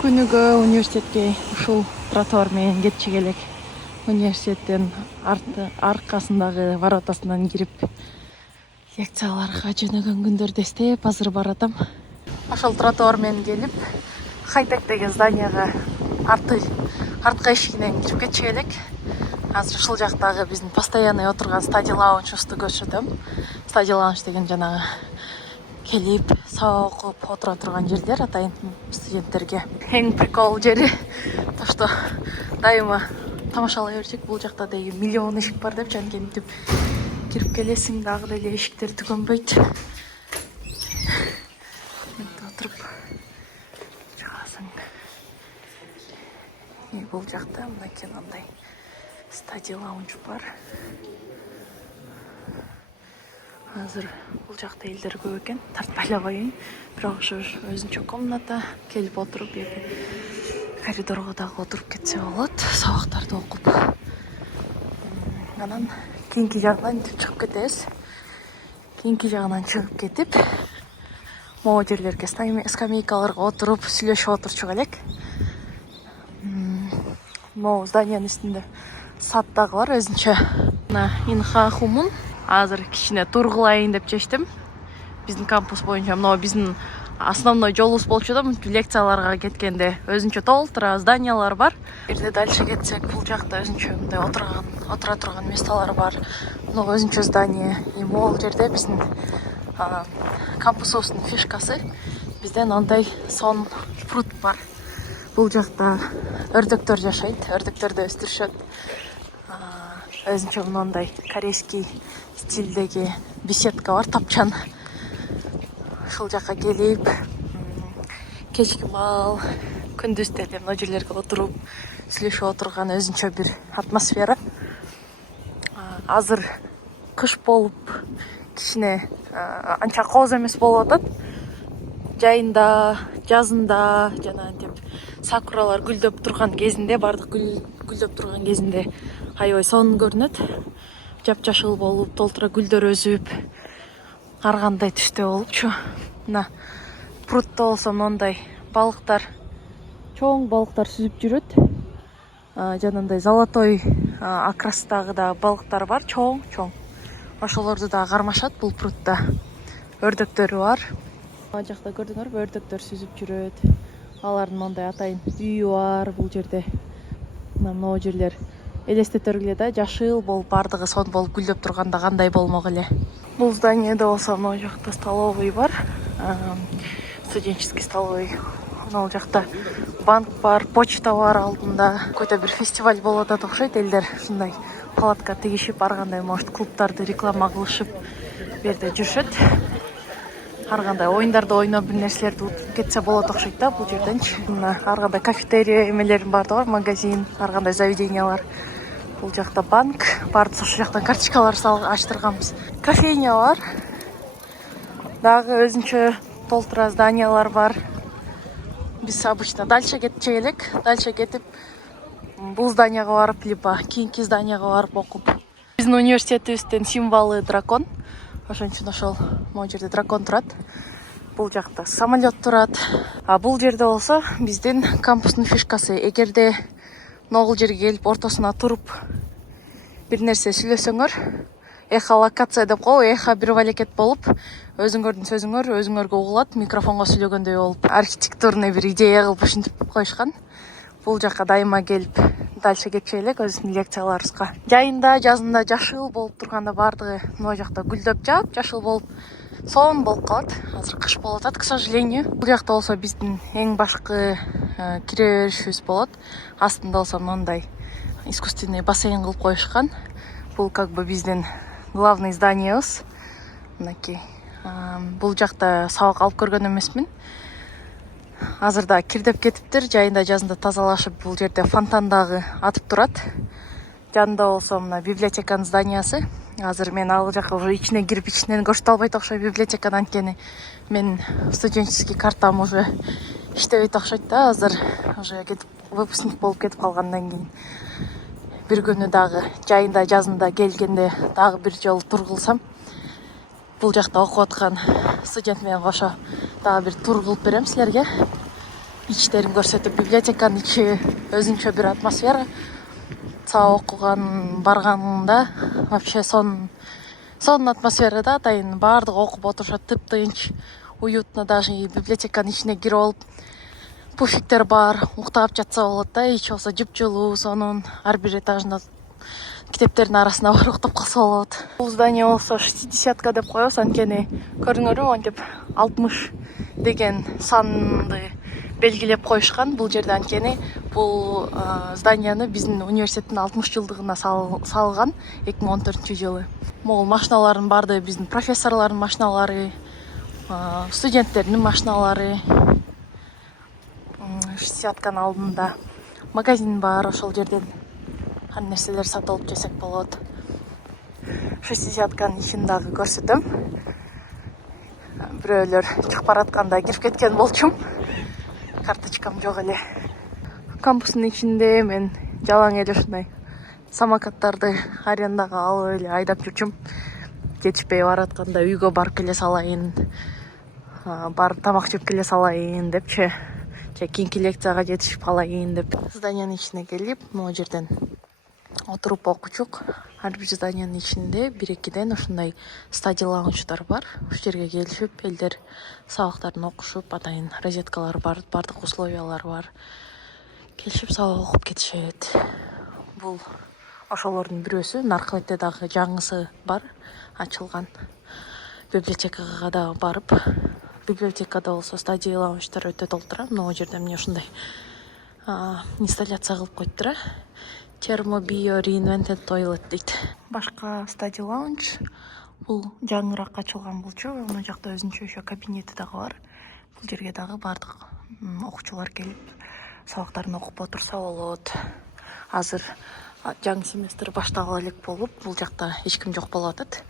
Күнүгө университетке ушул тротуар менен кетчү элек. Университеттин аркасындагы воротасынан кирип лекцияларга жөнөгөн күндөрдү эстеп азыр баратам. Ошол тротуар менен келип, Хайтек деген зданияга арткы эшигинен кирип кетчү элек. Азыр ушул жактагы биздин постоянный отурган стади лаунжубузду көрсөтөм. Стади лаунж деген жанагы келип, согуп отура турган жерлер атайын студенттерге. Эң прикол жери то, что дайыма тамашалай берсек, бул жакта деги миллион эшик бар деп жанкентип кирип келесиң, дагы деле эшиктер түгөнбөйт. Отуруп чыгасың. Бул жакта мынакей андай стади лаунж бар. Азыр бул жакта элдер көп экен, тартпай эле коеюн. Бирок ошо өзүнчө комната келип отуруп, коридорго дагы отуруп кетсе болот, сабактарды окуп. Анан кийинки жагынан чыгып кетебиз. Кийинки жагынан чыгып кетип, могу жерлерге скамейкаларга отуруп, сүйлөшүп отурчук элек. Могу зданиянын үстүндө сад дагы бар өзүнчө. Инха Хумун. Азыр кичине тургулайын деп чечтим. Биздин кампус боюнча мына биздин основной жолубуз болчу да, лекцияларга кеткенде өзүнчө толтура зданиялар бар. Бирде дальше кетсек, бул жакта өзүнчө мындай отура турган месталар бар. Мына өзүнчө здание. И могул жерде биздин кампусубуздун фишкасы. Бизде мындай сон фрут бар. Бул жакта өрдөктөр жашайт, өрдөктөрдү өстүрүшөт. Өзүнчө мындай корейский стилдеги беседка бар, тапчан. Ушул жакка келип, кечки маал, күндүз деле мына жерлерге отуруп, сүйлөшүп отурган өзүнчө бир атмосфера. Азыр кыш болуп, кичине анча кооз эмес болуп атат. Жайында, жазында жана антип сакуралар гүлдөп турган кезинде, бардык гүлдөп турган кезинде аябай сонун көрүнөт. Жапжашыл болуп, толтура гүлдөр өсүп, ар кандай түстө болупчу. Мына прутта болсо мондай балыктар, чоң балыктар сүзүп жүрөт. Жанагындай золотой окрастагы да балыктар бар, чоң. Ошолорду да кармашат бул прутта. Өрдөктөрү бар. Ана жакта көрдүңөрбү, өрдөктөр сүзүп жүрөт. Алардын мондай атайын үйү бар бул жерде. Мына жерлер элестетер эле да, жашыл болуп, бардыгы сон болуп гүлдөп турганда кандай болмок эле. Бул зданиеде болсо мына жакта столовый бар. Студенческий столовый. Мына жакта банк бар, почта бар алдында. Какой-то бир фестиваль болуп атат окшойт, элдер ушундай палатка тигишип, ар кандай может клубдарды реклама кылышып берде жүрүшөт. Ар кандай оюндарды ойноп, бир нерселерди утуп кетсе болот окшойт да бул жерденчи. Мына ар кандай кафетерия эмелердин баардыгы бар, магазин, ар кандай заведениялар. Бул жакта банк, баардык ошол жактан карточкалар ачтырганбыз. Кофейня бар. Дагы өзүнчө толтура зданиялар бар. Биз обычно дальше кетчү элек. Дальше кетип, бул зданияга барып, либо кийинки зданияга барып окуп. Биздин университетибиздин символу дракон. Ошон үчүн ошол могу жерде дракон турат. Бул жакта самолет турат. А бул жерде болсо биздин кампустун фишкасы. Эгерде могул жерге келип ортосуна туруп бир нерсе сүйлөсөңөр, эхолокация деп коебу, эхо бир балекет болуп, өзүңөрдүн сөзүңөр өзүңөргө угулат, микрофонго сүйлөгөндөй болуп. Архитектурный бир идея кылып ушинтип коюшкан. Бул жакка дайыма келип дальше кетчү элек өзүнүн лекцияларыбызга. Жайында, жазында жашыл болуп турганда бардыгы мына жакта гүлдөп жашыл болуп, сон болуп калат. Азыр кыш болуп атат, к сожалению. Бул жакта болсо биздин эң башкы кире беришибиз болот. Астында болсо мындай искусственный бассейн кылып коюшкан. Бул как бы биздин главный зданиябыз. Мынакей. Бул жакта сабак алып көргөн эмесмин. Азыр да кирдеп кетиптир, жайында, жазында тазалашып, бул жерде фонтан дагы атып турат. Жанында болсо мына библиотеканын зданиясы. Азыр мен ал жака уже ичине кирип, ичинен көрсөтө албайт окшойм библиотеканы, анткени мен студенческий картам уже иштебейт окшойт да, азыр уже кетип выпускник болуп кетип калгандан кийин. Бир күнү дагы жайында, жазында келгенде дагы бир жолу тургулсам, бул жакта окуп аткан студент менен кошо дагы бир тур кылып берем силерге. ичтерин көрсөтүп, библиотеканын ичи өзүнчө бир атмосфера. Сабак окуган барганында вообще сонун атмосферада атайын баардыгы окуп отурушат, тыптынч, уютно. Даже библиотеканын ичине кирип алып пуфиктер бар, уктап жатса болот да, ичи болсо жыпжылуу, сонун ар бир этажында китептердин арасына барып уктап калса болот. Бул здание болсо 60-ка деп коебуз, анткени көрүңөрбү монтип 60 деген санды белгилеп коюшкан бул жерде. Анткени бул зданияны биздин университеттин 60 жылдыгына салган 2014-жылы. Могул машиналардын баардыгы биздин профессорлордун машиналары, студенттердин машиналары. 60-канын алдында магазин бар, ошол жерден ар нерселер сатып алып жесек болот. 60-канын ичин дагы көрсөтөм. Бирөөлөр чыгып баратканда кирип кеткен болчумун. Карточкам жок эле. Кампустун ичинде мен жалаң эле ушундай самокаттарды арендага алып эле айдап жүрчүм. Кетишпей баратканда үйгө барып келе салайын, барып тамак жеп келе салайын депчи, же кийинки лекцияга жетишип калайын деп. Зданиянын ичине келип, могу жерден отуруп окучук. Ар бир зданиянын ичинде 1-2ден ушундай стади лаунчтар бар. Ушул жерге келишип, элдер сабактарын окушуп, атайын розеткалар бар, баардык условиялар бар. Келишип сабак окуп кетишет. Бул ошолордун бирөөсү. Наркы дагы жаңысы бар, ачылган. Библиотекага да барып, библиотекада болсо стади лаунчтар өтө толтура. Могу жерде эмне ушундай инсталляция кылып коюптур. Термобио Reinvented Toilet дейт. Башка стади лаунч бул жаңыраак ачылган болчу. Мына жакта өзүнчө ошо кабинети дагы бар. Бул жерге дагы баардык окуучулар келип сабактарын окуп отурса болот. Азыр жаңы семестр башталып элек болуп, бул жакта эч ким жок болуп атат.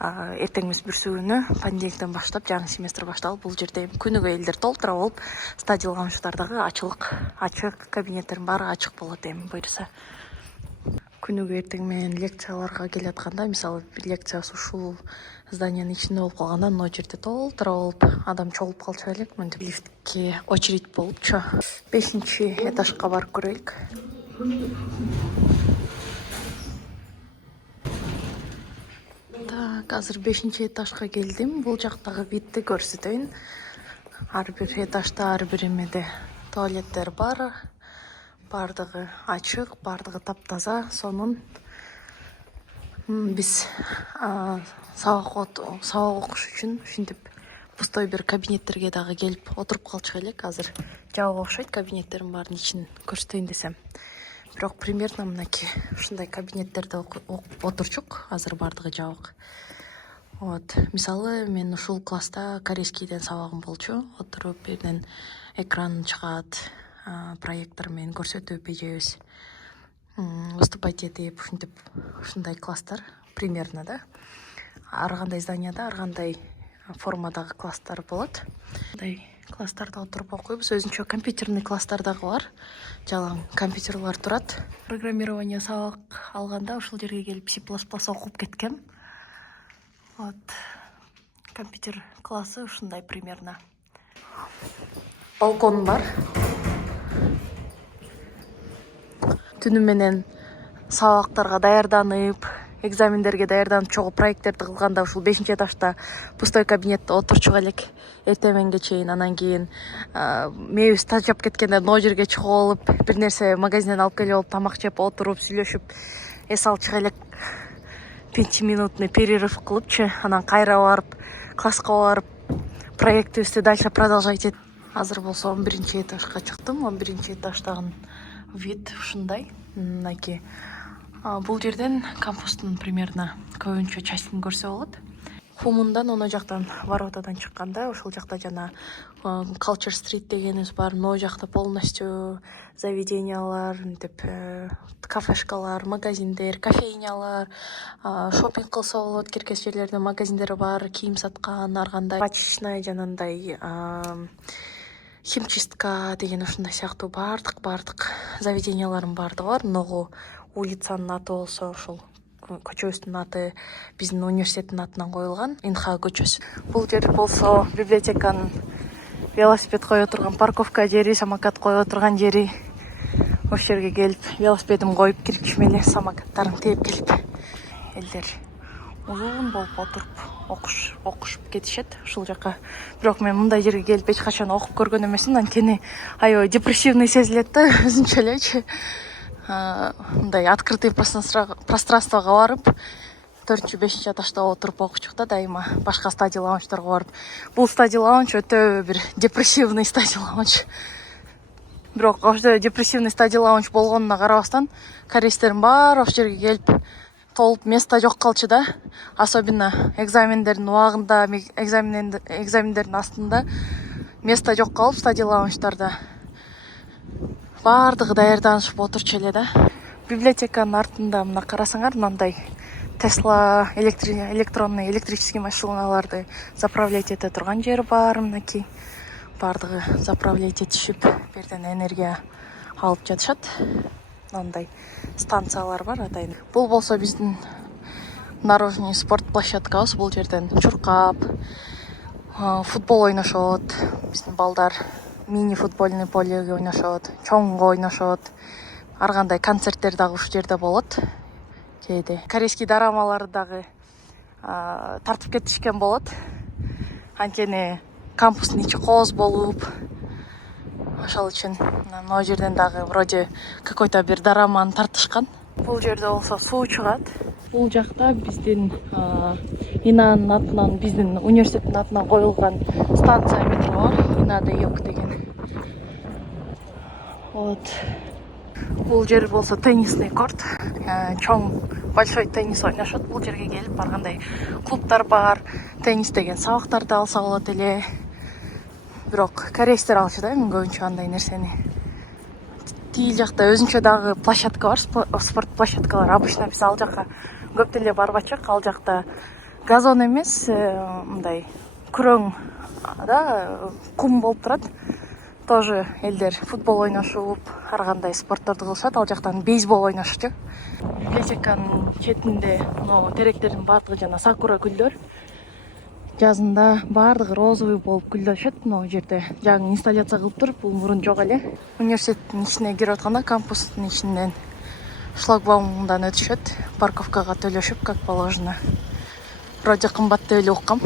Эртең эмес бүрсүгүнү понедельниктен баштап жаңы семестр башталып, бул жерде күнүгө элдер толтура болуп, стади лаунчтар дагы ачык, кабинеттердин баары ачык болот эми буюрса. Күнүгө эртең менен лекцияларга келатканда, мисалы лекциясы ушул зданиянын ичинде болуп калганда, могу жерде толтура болуп адам чогулуп калчу элек. Мынтип лифтке очередь болупчу. 5-этажга барып көрөйүк. Так, азыр 5-этажга келдим. Бул жактагы видти көрсөтөйүн. Ар бир этажда, ар бир эмеде туалеттер бар. Баардыгы ачык, баардыгы таптаза, сонун. Биз сабак окуш үчүн ушинтип пустой бир кабинеттерге дагы келип отуруп калчук элек. Азыр жабык окшойт, кабинеттердин баарынын ичин көрсөтөйүн десем. Бирок примерно мынакей ушундай кабинеттерде окуп отурчук. Азыр баардыгы жабык. Вот, мисалы мен ушул класста корейскийден сабагым болчу. Отуруп бирден экран чыгат, проектор менен көрсөтүп эжебиз выступать этип, ушундай класстар примерно да. Ар кандай зданияда ар кандай формадагы класстар болот. Мындай класстарда отуруп окуйбуз. Өзүнчө компьютерный класстар дагы бар. Жалаң компьютерлар турат. Программирование сабак алганда ушул жерге келип C++ окуп кеткем. Вот, компьютер классы ушундай примерно. Балкон бар. Түнү менен сабактарга даярданып, экзамендерге даярданып чогуу проекттерди кылганда ушул 5-этажда пустой кабинетте отурчук элек эртеменге чейин. Анан кийин мээбиз тажап кеткенде могу жерге чыгып алып, бир нерсе магазинден алып келип алып, тамак жеп, отуруп, сүйлөшүп, эс алчук элек. 5-минутный перерыв кылыпчы, анан кайра барып, класска барып, проектибизди дальше продолжать этип. Азыр болсо 11-этажга чыктым. 11-этаждагы вид ушундай. Мынакей. Бул жерден кампустун примерно көбүнчө частин көрсө болот. Хумундан оно жактан воротадан чыкканда, ушул жакта жана Culture Street дегенибиз бар. Могу жакта полностью заведениялар, мынтип кафешкалар, магазиндер, кофейнялар, шопинг кылса болот, киркес жерлерде магазиндер бар, кийим саткан, ар кандай пачечная жанагындай химчистка деген ушундай сыяктуу баардык заведениялардын баардыгы бар. Ногу улицанын аты болсо ушул көчөбүздүн аты биздин университеттин атынан коюлган, Инха көчөсү. Бул жер болсо библиотеканын велосипед кое турган парковка жери, самокат кое турган жери. Ошол жерге келип, велосипедим коюп киргизмеле самокаттарын тээп келип элдер узун болуп отуруп окушуп кетишет ушул жака. Бирок мен мындай жерге келип эч качан окуп көргөн эмесмин. Анткени аябай депрессивный сезилет да өзүнчө элечи. Мындай открытый пространствого барып 4-5 этажда отуруп окучук да дайыма. Башка стадий лаунчтарга барып. Бул стадий лаунч өтө бир депрессивный стадий лаунч. Бирок ошо депрессивный стадий лаунч болгонуна карабастан корейстердин баары ошол жерге келип толуп место жок калчу да. Особенно экзамендердин убагында, экзамендердин астында место жок калып стадий лаунчтарда. Баардыгы даярданышып отурчу эле да. Библиотеканын артында мына карасаңар мындай Tesla электронный электрический машиналарды заправлять эте турган жери бар мынакей. Баардыгы заправлять этишип, берден энергия алып жатышат. Мындай станциялар бар атайын. Бул болсо биздин наружный спорт площадкабыз. Бул жерден чуркап, футбол ойношот. Биздин балдар мини футбольный полеге ойношот, чоңго ойношот. Ар кандай концерттер дагы ушул жерде болот. Кээде корейский дорамалар дагы тартып кетишкен болот. Анткени кампустун ичи кооз болуп, ошол үчүн могу жерден дагы вроде какой-то бир дораманы тартышкан. Бул жерде болсо суу чыгат. Бул жакта биздин Инанын атынан, биздин университеттин атынан коюлган станция метро бар. Инада-Йок деген. Вот. Бул жер болсо теннисный корт. Чоң большой теннис ойношот. Бул жерге келип ар кандай клубтар бар. Теннис деген сабактарды алса болот эле. Бирок корейстер алчу да мен көбүнчө андай нерсени. Тиил жакта өзүнчө дагы площадка бар, спорт площадкалар. Обычно биз ал жака көп деле барбачок. Ал жакта газон эмес, мындай күрөң да кум болуп турат. Тоже элдер футбол ойношуп, ар кандай спортторду кылышат. Ал жактан бейсбол ойношчу. Библиотеканын четинде теректердин баардыгы жана сакура гүлдөр. Жазында баардыгы розовый болуп гүлдөшөт. Могу жерде жаңы инсталляция кылып туруп, бул мурун жок эле. Университеттин ичине кирип атканда кампустун ичинен шлагбаумдан өтүшөт. Парковкага төлөшүп, как положено. Вроде кымбат деп эле уккам.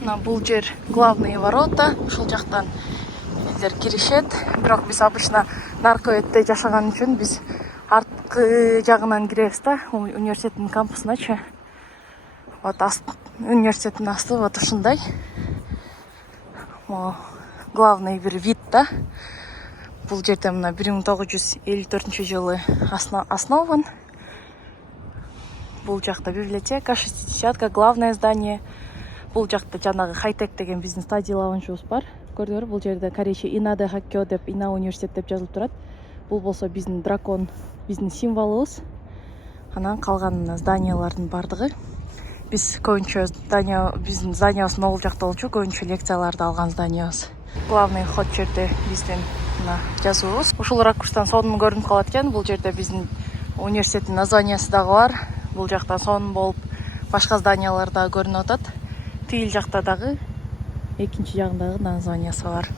Мына бул жер главные ворота. Ушул жактан элдер киришет. Бирок биз обычно наркөбөттө жашаган үчүн биз арткы жагынан киребиз да, университеттин кампусуначы. Вот университеттин асты вот ушундай. Главный бир вид да. Бул жерде мына 1954-жылы основан. Бул жакта библиотека, 60-ка, главное здание. Бул жакта жанагы хайтек деген биздин стадий лаунчубуз бар. Көрдүңөр, бул жерде корейче Инада Хаккё деп, Ина университет деп жазылып турат. Бул болсо биздин дракон, биздин символубуз. Анан калган зданиялардын бардыгы. Биз көбүнчө биздин зданиябыздын огул жакта болчу, көбүнчө лекцияларды алган зданиябыз. Главный вход жерде биздин мына жазуубуз. Ушул ракурстан сонун көрүнүп калат экен. Бул жерде биздин университеттин названиясы дагы бар. Бул жактан сонун болуп башка зданиялар дагы көрүнүп атат. Тиил жакта дагы экинчи жагындагы названиясы бар.